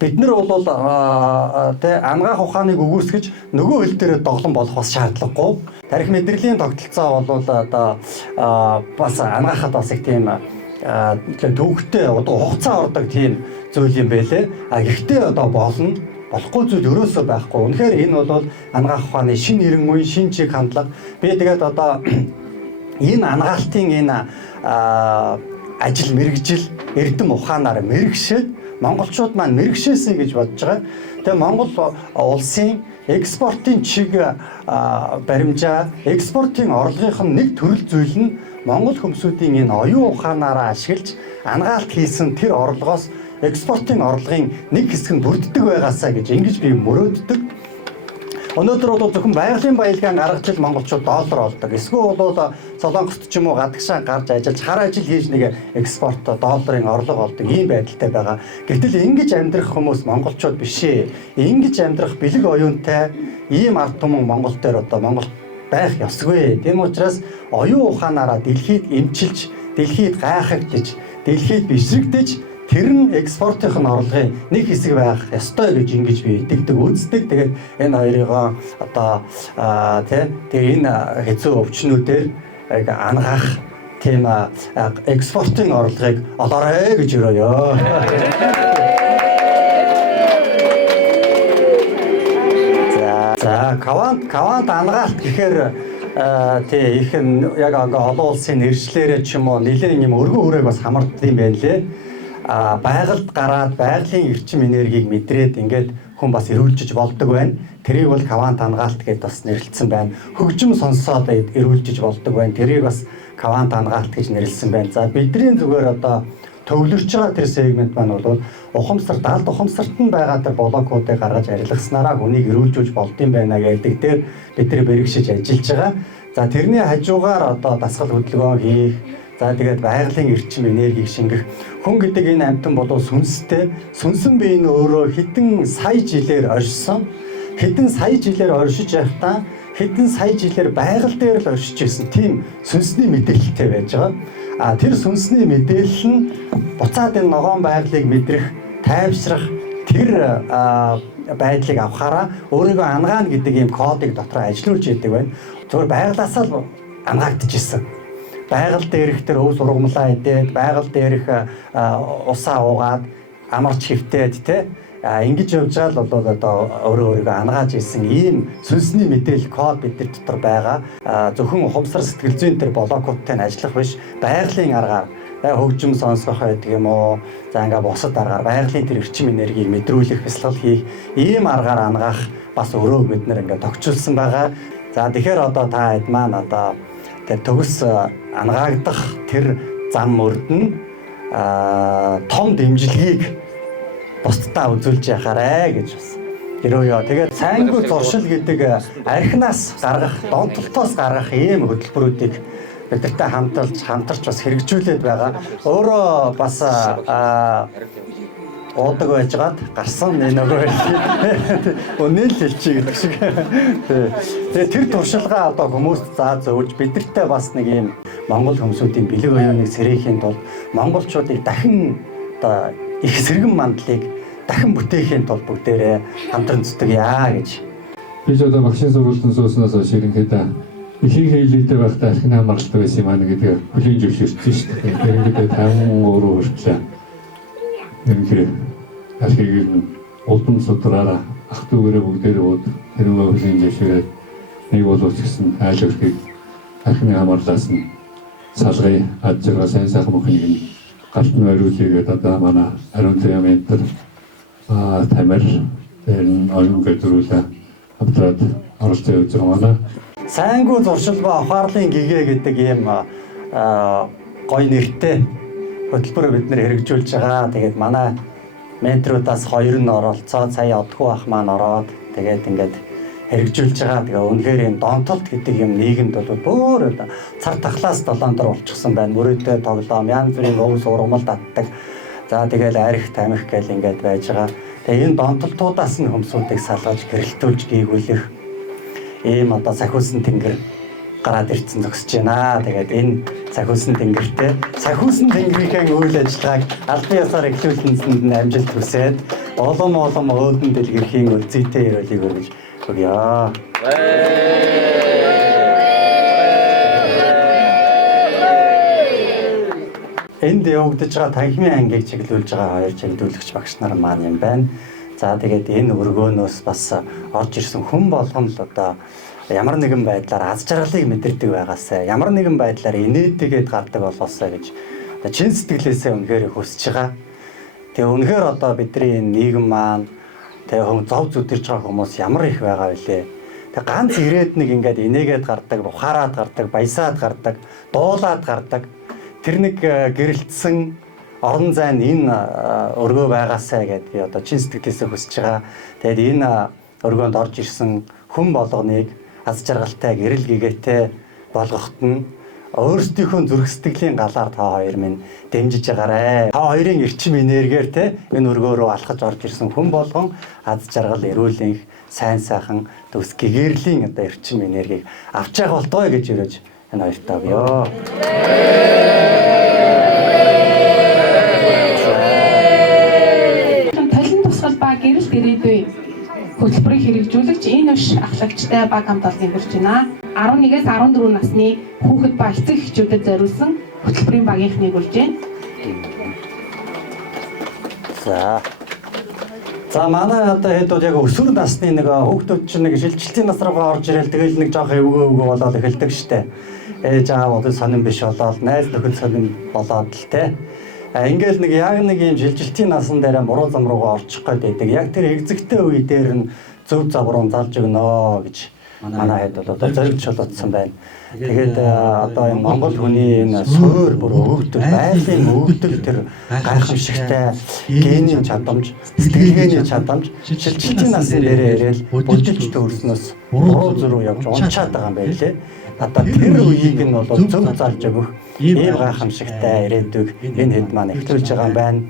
бид нар бол ангаах ухааныг өгөөсгөж нөгөө хөл дээр доолон болох бас шаардлагагүй. Тарих мэдрэлийн тогтолцоо бол одоо бас ангаахад бас их тийм төвөгтэй одоо хугацаа ордог тийм зүйл юм байлээ. Гэхдээ одоо болохгүй зүйл өрөөсөө байхгүй. Үнэхээр энэ бол ангаах ухааны шинэ нэрэн үе, шинэ чиг хандлага. Би тэгээд одоо энэ ангаалтын энэ ажил мэргэжил эрдэм ухаанаар мэрэгшээд монголчууд маань мэрэгшээсэй гэж бодож байгаа. Тэгээ Монгол улсын экспортын чиг баримжаа, экспортын орлогынх нь нэг төрөл зүйл нь монгол хүмүүсийн энэ оюун ухаанаараа ашиглаж ангаалт хийсэн тэр орлогоос экспортын орлогын нэг хэсэг нь бүрддэг байгаасаа гэж ингэж би мөрөөддөг. Өнөөдөр бол зөвхөн байгалийн баялгаан гаргаж монголчууд доллар олдог. Эсвэл бол Солонгост ч юм уу гадагшаа гарч ажиллаж хар ажил хийж нэг экспорт долларын орлого олдог ийм байдалтай байгаа. Гэтэл ингэж амьдрах хүмүүс монголчууд биш ээ. Ингэж амьдрах бэлэг оюунтай ийм ард түмэн Монгол дээр одоо Монгол байх ёсгүй. Тийм учраас оюун ухаанаараа дэлхийд эмчилж, дэлхийд гайхагдж, дэлхийд бишрэгдэж тэр нь экспортын орлогын нэг хэсэг байх ёстой гэж ингэж би итгэдэг, үздэг. Тэгээд энэ хоёрын одоо тэгээ энэ хэцүү өвчнүүдээр ангаах тийм экспортын орлогыг олоорой гэж өрөөё. За Кавант ангаалт гэхээр их яг олон улсын нэршлэрээ ч юм уу нэлээд юм өргөн хүрээг бас хамарддаг юм байна лээ. Байгальд гараад байгалийн эрчим энергийг мэдрээд ингээд хүн бас эрүүлжиж болдог байна. Тэрийг бол Кавант ангаалт гэдээ бас нэрлэлсэн байна. Хөгжим сонсоод эрүүлжиж болдог байна. Тэрийг бас Кавант ангаалт гэж нэрлэлсэн байна. За бидний зүгээр одоо төвлөрч байгаа тэр сегмент маань бол ухамсар, далд ухамсартанд байгаа тэр блокуудыг гаргаж арилгаснараа хүнийг эрүүлжүүлж болдсон байна гэдэг дээр бид нар бэрхшиж ажиллаж байгаа. За тэрний хажуугаар одоо дасгал хөдөлгөөн хийх, за тэгээд байгалийн эрчим энергийг шингэх. Хүн гэдэг энэ амьтан бол сүнстэй. Сүнсэн бие нь өөрөө хэдэн сая жилээр оршсон. Хэдэн сая жилээр оршиж байхдаа хэдэн сая жилээр байгаль дээр л оршиж ирсэн тийм сүнсний мэдээлэлтэй байж байгаа. Тэр сүнсний мэдээлэл нь буцаад энэ ногоон байгалыг мэдрэх, тайвшрах тэр байдлыг авахаараа өөрийгөө ангаана гэдэг ийм кодыг дотор ажиллуулж яадаг байна. Зөвхөн байгалаасаа л ангаагдчихсан. Байгаль дээрх тэр өв сургамлаа идээд, байгаль дээрх усаа уугаад, амарч хөвтөөд ингэж явж байгаа л бол одоо өөрийгөө ангааж ирсэн ийм сүнсний мэдээлэл код бидний дотор байгаа. Зөвхөн ухамсар сэтгэл зүйн төр блокуудтай ажиллах биш, байгалийн аргаар хөгжим сонсгох байдаг юм уу? За ингээ босод аргаар байгалийн тэр эрчим энергийг мэдрүүлэх, бясалгал хийх ийм аргаар ангаах бас өрөө бид нэр ингээ тогтчулсан байгаа. За тэгэхээр одоо та хэд маань одоо тэр төгс ангаагдах тэр зам мөрд нь том дэмжлэгийг бусдаа үзүүлж яхаарэ гэж бас. Тэрөө тэгээд сайнгүй зуршил гэдэг архинаас гаргах, донтолтоос гаргах ийм хөтөлбөрүүдийг бидэртэй хамтарч бас хэрэгжүүлээд байгаа. Өөрөө бас уудаг байжгаад гарсан нөгөө өнөө л хэлчихье гэдэг шиг. Тэгээ тэр туршилгаа одоо хүмүүст зааж зөвлөж бидэртэй бас нэг юм Монгол хүмүүсийн бэлэг оюуныг сэргээхийн тулд монголчуудыг дахин одоо их сэргэн мандлыг дахин бүтээхийн тулд бүгдээрээ хамтран зүтгэя гэж. Бид одоо багшийн сургуулийн сууснаас хойш ерөнхийдөө ихэнх хэлийтэй байхдаа архины хамгаалалт байсан юм аа гэдэг бүлийн зөвшөөрсөн шүү дээ. Ерөнхийдөө 53 хүртлээ. Ерөнхийдөө архийг улдан судраараа ах トゥ гэрээ бүгдээрээ ууд тэрүүгээ бүлийн зөвшөөрөөд нэг боловч гэсэн айл өрхийг архины хамгаалалаас нь салгая ад зэрэг сайн сайхан мөхнийг нь галтны ориулъя одоо манай ариун зам энтер тамир энэ оюун гэдрүүлээ хамтраад оролцож явж байгаа манай сайнгүй зуршил ба ухаарлын гэгээ гэдэг ийм гоё нэртэй хөтөлбөрөөр бид нэр хэрэгжүүлж байгаа. Тэгээд манай менторудаас 2 нь оролцоод сая одгүй ах маань ороод тэгээд ингээд хэрэгжүүлж байгаа. Тэгээ үнэхээр энэ донтолт гэдэг юм нийгэмд бол бүр цар тахлаас долоондор болчихсон байна. Мөрөөдөө тоглоом, янз бүрийн өвс ургамал татдаг. За тэгэл арх тамхи гэл ингээд байж байгаа. Тэгээ энэ донтолтуудаас нь хүмүүсүүдийг салгаж гэрэлтүүлж гүйгүүлэх ийм одоо сахиусан тэнгэр гараад ирсэн зогсож байна. Тэгээд энэ сахиусан тэнгэртэй сахиусан тэнгэрийн үйл ажиллагааг албан ёсоор эхлүүлсэнд нь амжилт хүсээд олон өөдөн дэлгэрхийн үлзийтэй ярилцлыг өргөж өгье. Энд явагдаж байгаа танхимын ангийг чиглүүлж байгаа 2 чиглүүлэгч багш нар маань юм байна. За тэгээд энэ өргөөнөөс бас орж ирсэн хүн болгон л одоо ямар нэгэн байдлаар аз жаргалыг мэдэрдэг байгаасаа, ямар нэгэн байдлаар инээдгээд гардаг болоосаа гэж одоо чин сэтгэлээсээ үнэхээр хүсэж байгаа. Тэгээ үнэхээр одоо бидний энэ нийгэм маань тэгээ зов зүдэрж байгаа хүмүүс ямар их байгаа вүлээ. Тэгээ ганц ирээд нэг ингээд инээгээд гардаг, ухаарад гардаг, баясаад гардаг, дуулаад гардаг. Тэр нэг гэрэлтсэн орон зайн энэ өргөө байгаасаа гэдээ би одоо чин сэтгэлээсээ хүсэж байгаа. Тэгээд энэ өргөөнд орж ирсэн хүн болгоныг аз жаргалтай, гэрэл гэгээтэй болгоход нь өөрсдийнхөө зүрх сэтгэлийн галаар та хоёр минь дэмжиж байгаарэ. Та хоёрын эрчим энергиэр те энэ өргөө рүү алхаж орж ирсэн хүн болгон аз жаргал, эрүүл энх, сайн сайхан төс гэгэрлийн одоо эрчим энергийг авч явах болтугай гэж өрөөж энэ хоёртаа бийо. Талын тусгал ба гэрэл ирээдүй хөтөлбөрийг хэрэгжүүлэгч энэ өш ахлагчтай баг хамт олоныг хүрч байна. 11-ээс 14 насны хүүхэд ба эцэг эхчүүдэд зориулсан хөтөлбөрийн багийнхныг хүрч байна. За манай одоо хэд бол яг өсвөр насны нэг хүүхдүүд чинь нэг шилжилтийн нас руугаа орж ирэл тэгэл нэг жоох өвгөө болоод эхэлдэг штэ. Ээж аав бол сонирн биш болоод найз нөхөд сонирн болоод л те. Ингээл нэг яг нэг юм жилжилтийн насан дээр муруу зам руугаа орчих гээд байдаг. Яг тэр экзэгтэй үе дээр нь зөв завруу залж өгнө гэж манай хэд бол одоо зоригч болоодсон байна. Тэгээд одоо энэ Монгол хүний энэ суур бүр өгөгдөл, байгалийн өгөгдөл тэр гайхамшигтай генийн чадамж, сэтгэлгээний чадамж жилжилтийн насан дээрээ ирээл бүдэлж төрснөөс буруу зүрүү явж унчаад байгаа юм байлээ. Одоо тэр үеийг нь бол зөв залж өгөх ийм гайхамшигтай ирээдүйг энэ хэд маань эхлүүлж байгаа юм байна.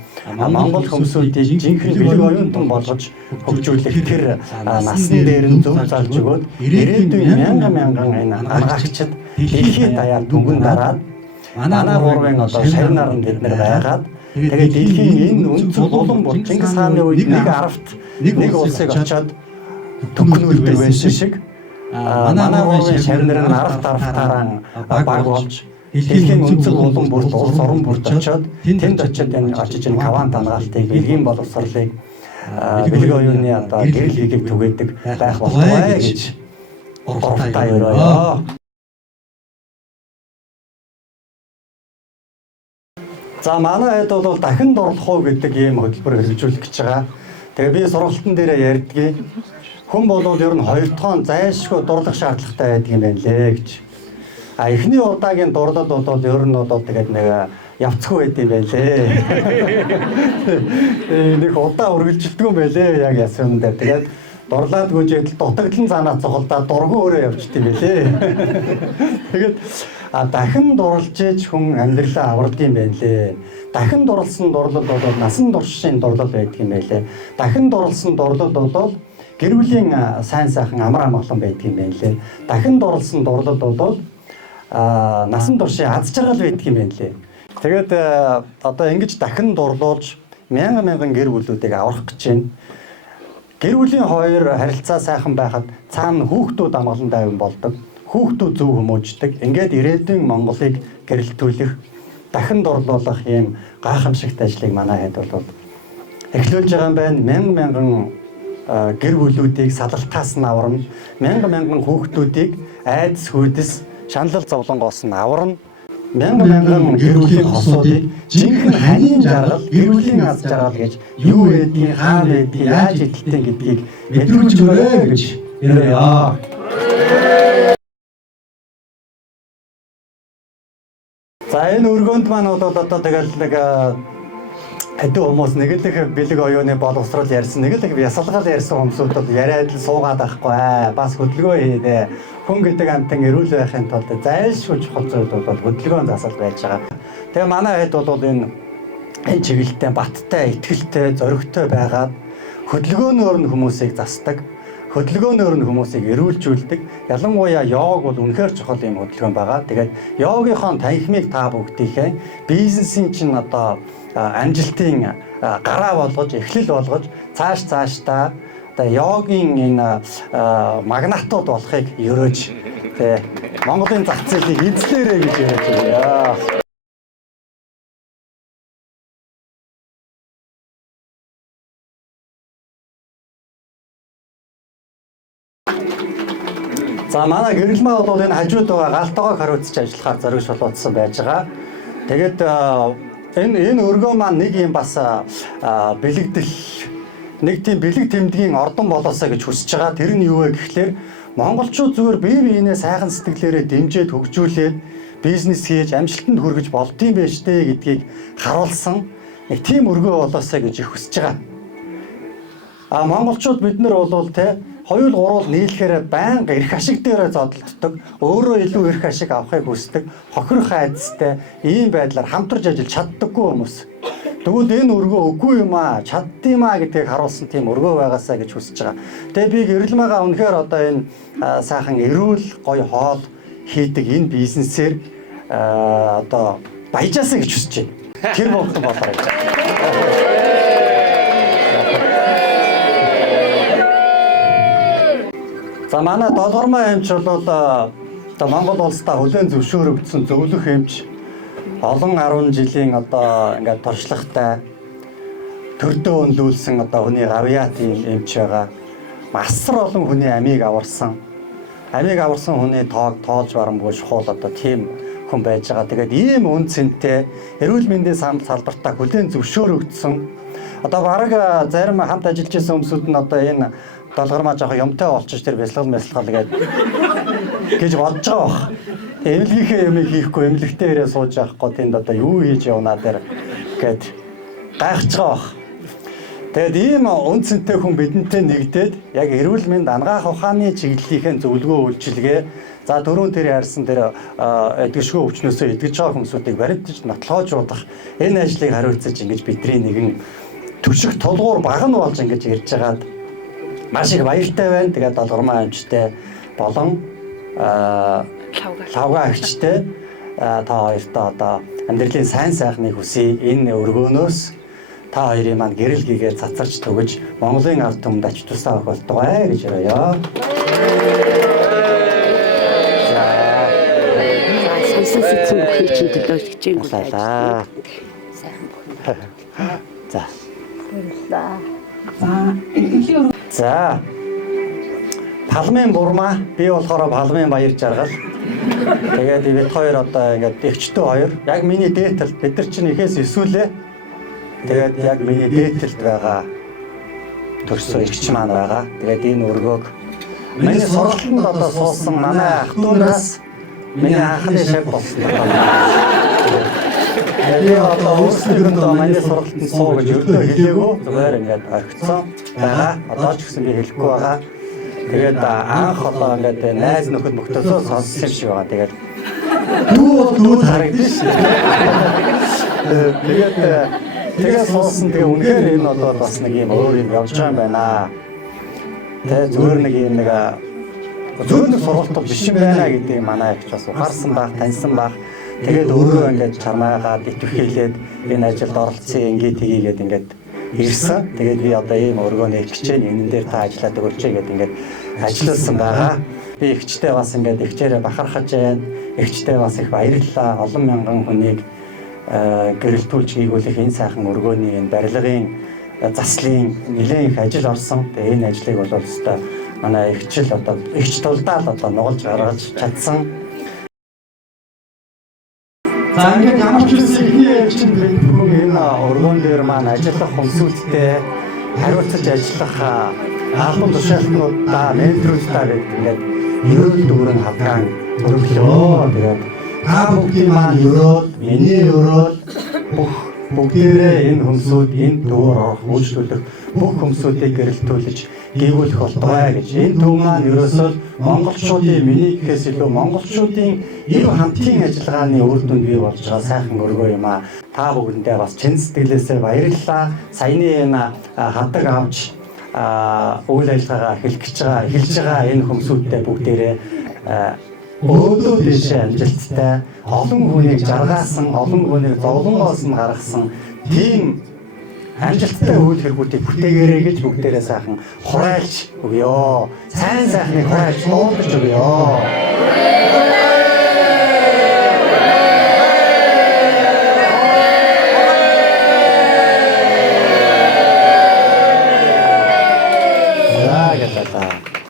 Монгол хүмүүсүүдийг жинхэнэ бэлэг оюутан болгож хөгжүүлэх тэр насны дээр нь зөв залж өгөөд ирээдүйн мянган энэ анхаагчид дэлхийн даяар түгэн дараад манай гурвын одоо шар наранд бид нэр байгаад тэгээд дэлхийн энэ өнцөг булан бол Чингис хааны үед нэг аравт нэг улсыг очоод төгнүүлдэг байсан шиг манай гурвын шар нар нь аравтаараа баг болж дэлхийн өнцөг булан бүрт улс орон бүрт очоод тэнд очоод энэ очиж энэ каван тангаалтыг бэлгийн боловсролыг бэлэг оюуны одоо гэрэл хийгийг түгээдэг байх болтугай гэж гуравтай өрөөё. За манай хэд бол дахин дурлах уу гэдэг ийм хөтөлбөр хэрэгжүүлэх гэж байгаа. Тэгээ би сургалтын дээр ярьдгийг хүн бол ер нь хоёр дахь зайлшгүй дурлах шаардлагатай байдаг юм байна лээ гэж. А эхний удаагийн дурлал бол ер нь бол тэгээд нэг явцгүй байд юм байна лээ. Нэг удаа үргэлжилдэг юм байлээ яг ясвэн дээр. Тэгээд дурлаад гүйжээл дутагдлан цаанаа цохолдаад дургу өөрөө явчихд юм байлээ. Тэгээд дахин дурлж ээж хүн амьдралаа авардаг юм байна лээ. Дахин дурлсан дурлал бол насан туршийн дурлал байдаг юм байлээ. Дахин дурлсан дурлал бол гэр бүлийн сайн сайхан амар амгалан байдаг юм байна лээ. Дахин дурлсан дурлал бол насан туршийн аз жаргал байдаг юм байна лээ. Тэгээд одоо ингэж дахин дурлуулж мянган гэр бүлүүдийг аврах гэж байна. Гэр бүлийн хоёр харилцаа сайхан байхад цаана хүүхдүүд амгалан тайван болдог. Хүүхдүүд зөв хүмүүждэг. Ингээд ирээдүйн Монголыг гэрэлтүүлэх, дахин дурлуулах ийм гайхамшигт ажлыг манай хэд бол эхлүүлж байгаа юм байна. Мянган гэр бүлүүдийг салалтаас нь аварна. Мянган хүүхдүүдийг айдас хүйдэс шаналл зовлонгоос нь аварна. Мянган гэр бүлийн хосуудыг жинхэнэ ханийн жаргал, гэр бүлийн аз жаргал гэж юу байдгийг, хаана байдгийг, яаж идэлтэй гэдгийг мэдрүүлж өгөөрэй гэж яриа. За энэ өргөөнд маань бол одоо тэгэл нэг хэдэн хүмүүс нэг л их бэлэг оюуны боловсрол ярьсан, нэг л их ясалгал ярьсан хүмүүсүүд бол яриад л суугаад байхгүй бас хөдөлгөөн хийдэ. Хүн гэдэг амтан эрүүл байхын тулд зайлшгүй чухал зүйл бол хөдөлгөөн засал байж байгаа. Тэгээ манай хэд бол энэ чиглэлтэй баттай, итгэлтэй, зоригтой байгаад хөдөлгөөнөөр нь хүмүүсийг засдаг. Хөдөлгөөнөөр нь хүмүүсийг эрүүлжүүлдэг. Ялангуяа йог бол үнэхээр чухал юм хөдөлгөөн байгаа. Тэгээд йогийнхоо танхимыг та бүгдийнхээ бизнесийн чинь одоо амжилтын гараа болгож, эхлэл болгож цаашдаа одоо йогийн энэ магнатууд болохыг ерөөж тэ Монголын зах зээлийг эзлээрэй гэж яриад байна. За манай гэрэлмаа бол энэ хажууд байгаа галтайгоо хариуцж ажиллахаар зориг шулуудсан байж байгаа. Тэгээд энэ өргөө маань нэг юм бас бэлэгдэл нэг тийм бэлэг тэмдгийн ордон болоосаа гэж хүсэж байгаа. Тэр нь юу вэ гэхлээр монголчууд зүгээр бие биенээ сайхан сэтгэлээрээ дэмжиж хөгжүүлээд бизнес хийж амжилтанд хүргэж болдсон байж тээ гэдгийг харуулсан нэг тийм өргөө болоосаа гэж их хүсэж байгаа. Монголчууд бид нар бол те хоёул гурвал нийлэхээр байнга эрх ашиг дээрээ зодтолддог, өөрөө илүү эрх ашиг авахыг хүсдэг, хохирох айдастай ийм байдлаар хамтарч ажиллаж чаддаггүй хүмүүс. Тэгвэл энэ өргөө үгүй юм аа, чаддгиймаа гэдгийг харуулсан тийм өргөө байгаасаа гэж хүсэж байгаа. Тэгээ би гэрэлмаагаа үнэхээр одоо энэ сайхан эрүүл гоё хоол хийдэг энэ бизнесээр одоо баяжаасаа гэж хүсэж байна. Тэр болтон болоо гэж. За манай долгормоо эмч бол одоо Монгол улсдаа хүлээн зөвшөөрөгдсөн зөвлөх эмч олон 10 жилийн одоо ингээд туршлагатай төрдөө өнлүүлсэн одоо хүний гавьяатын эмч байгаа. Масар олон хүний амийг аварсан. Амийг аварсан хүний тоолж барамгүй шухал одоо тийм хүн байж байгаа. Тэгээд ийм үн цэнтэй эрүүл мэндийн салбартаа хүлээн зөвшөөрөгдсөн. Одоо бараг зарим хамт ажиллаж байсан хүмүүсүүд нь одоо энэ долгормаа жоох юмтай болчих тэр бясалгал гэж бодож байгаа бах. Эмнэлгийнхээ юмыг хийхгүй эмнэлэгтэй ирээ сууж явахгүй тэнд одоо юу хийж явнаа дээр гэд гайхаж байгаа бах. Тэгэд ийм үнцэнтэй хүн бидэнтэй нэгдээд яг эрүүл мэнд ангаах ухааны чиглэлийнхээ зөвлөгөө үйлчилгээ за дөрөв тэр ярьсан тэр эдгэшгүй өвчнөөсөө эдгэж байгаа хүмүүсүүдийг баримтж нотлоожуудах энэ ажлыг хариуцаж ингэж бидний нэгэн төшиг тулгуур баг нь болж ингэж ирж байгаад маш их баяртай байна. Тэгээд долгормоо амжтай болон лавга агчтай та хоёртоо одоо амьдралын сайн сайхныг хүсье. Энэ өргөөнөөс та хоёрын маань гэрэл гээгээ цацарч төгөж Монголын ард түмэнд ач тусаа авах болтугай гэж яриа. Сэцэн бүхий чинь төлөө хичээнгүү. За. Баярлалаа. За эрхлэлийн өргөн За. Палмын бурмаа би болохоор палмын баяр жаргал. Тэгээд бид хоёр одоо ингээд эгчтэй хоёр. Яг миний дээтэл бид нар чинь ихээс эсвэлээ. Тэгээд яг миний дээtelд байгаа төрсөн эгч маань байгаа. Тэгээд энэ өргөөг миний сургалтанд одоо суусан манай ах дүүнээс миний анхны шав болсон. Тэгээд одоо өөрсдөө манай сургалтанд суу гэж өрдөө хэлээгөө зүгээр ингээд орхицсан байгаа. Одоо ч гэсэн би хэлэхгүй байгаа. Тэгээд анх одоо ингээд найз нөхөд мөхтөөсөө сонссон юм шиг байгаа. Тэгээд дүү харагдаж шээ. Тэгээд сонсон тэгээ үнэхээр энэ одоо бас нэг юм өөр юм явж байгаа юм байна. Тэгээд зүгээр нэг юм нэг зөвхөн сургалтад биш юм байна гэдгийг манай их бас ухаарсан баг, таньсан баг. Тэгээд өөрөө ингээд чамаагаад итвхийлээд энэ ажилд оролцсон ингээд тгийгээд ингээд ирсэн. Тэгээд би одоо ийм өргөөний хичээн энэ дээр та ажиллаад өгөөч гэдэг ингээд ажилласан байгаа. Би ихчтэй бас ингээд ихчээрээ бахархаж байна. Ихчтэй бас их баярлалаа. Олон мянган хүнийг гэрэлтүүлж хийгүүлэх энэ сайхан өргөөний энэ барилгын заслын нэлээд их ажил орсон. Тэгээ энэ ажлыг бол өстой манай ихчл одоо ихч тулдаал одоо нугалж гаргаж чадсан. За ингээд ямар ч үсэн ихний ээлжинд бэлтгэн энэ өргөөн дээр маань ажиллах хүнсүүлэлтэд хариуцаж ажиллах албан тушаалтнуудаа менторуудаа гэдэг ингээд ерөөл дүүрэн хавгаан өргөлөө. Тэгээд та бүгдийн маань ерөөл, миний ерөөл бүгдээрээ энэ хүнсүүд энэ дүүр орох үйлчлүүлэх бүх хүнсүүдийг гэрэлтүүлж гээгүүлэх болтугай гэж. Энэ төв маань ерөөсөө монголчуудын миний гэхээс илүү монголчуудын ив хамтын ажиллагааны үр дүнд бий болж байгаа сайхан өргөө юм аа. Та бүгдэндээ бас чин сэтгэлээсээ баярлалаа. Саяны энэ хадаг авч үйл ажиллагаа эхлэж байгаа энэ хүнсүүдтэй бүгдээрээ өөдөө дэшээ амжилттай олон хүнийг жаргаасан, олон хүнийг зовлонгоос нь гаргасан тийм амжилттай үйл хэрэгүүдийг бүтээгээрэй гэж бүгдээрээ сайхан хурайлж өгье. Сайн сайхныг хурайлж нуулж өгье.